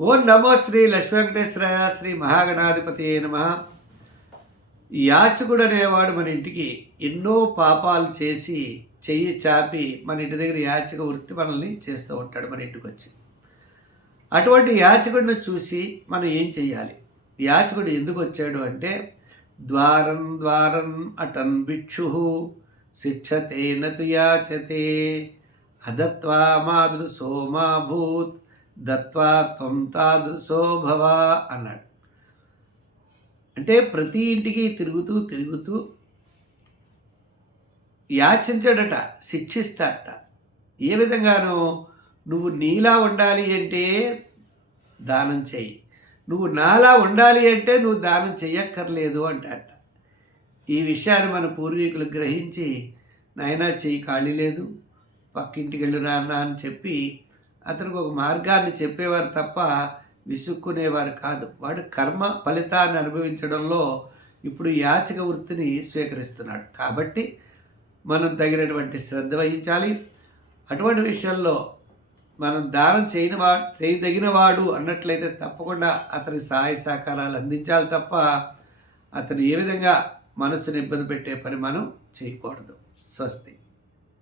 ఓం నమో శ్రీ లక్ష్మీ వెంకటేశ్వరాయ శ్రీ మహాగణాధిపతి నమ. యాచకుడు అనేవాడు మన ఇంటికి ఎన్నో పాపాలు చేసి చెయ్యి చాపి మన ఇంటి దగ్గర యాచక వృత్తి మనల్ని చేస్తూ ఉంటాడు మన ఇంటికి వచ్చి. అటువంటి యాచకుడిని చూసి మనం ఏం చెయ్యాలి? యాచకుడు ఎందుకు వచ్చాడు అంటే ద్వారం ద్వారం అటన్ భిక్షు శిక్షతే నతు యాచతే అధత్వా మాదృశో సోమాభూత్ భూత్ దత్వా త్వం తాదృశో భవ అన్నాడు. అంటే ప్రతి ఇంటికి తిరుగుతూ తిరుగుతూ యాచించడట శిక్షిస్తాడట. ఏ విధంగానో నువ్వు నీలా ఉండాలి అంటే దానం చెయ్యి నువ్వు నాలా ఉండాలి అంటే నువ్వు దానం చెయ్యక్కర్లేదు అంటాడట. ఈ విషయాన్ని మన పూర్వీకులు గ్రహించి నాయనా చెయ్యి ఖాళీ లేదు. పక్కింటికి వెళ్ళు నాన్న అని చెప్పి అతనికి ఒక మార్గాన్ని చెప్పేవారు తప్ప విసుక్కునేవారు కాదు. వాడు కర్మ ఫలితాన్ని అనుభవించడంలో ఇప్పుడు యాచక వృత్తిని స్వీకరిస్తున్నాడు. కాబట్టి మనం తగినటువంటి శ్రద్ధ వహించాలి. అటువంటి విషయంలో మనం దానం చేయని వా చేయదగినవాడు అన్నట్లయితే తప్పకుండా అతని సహాయ సహకారాలు అందించాలి తప్ప అతను ఏ విధంగా మనసుని ఇబ్బంది పెట్టే పని మనం చేయకూడదు. స్వస్తి.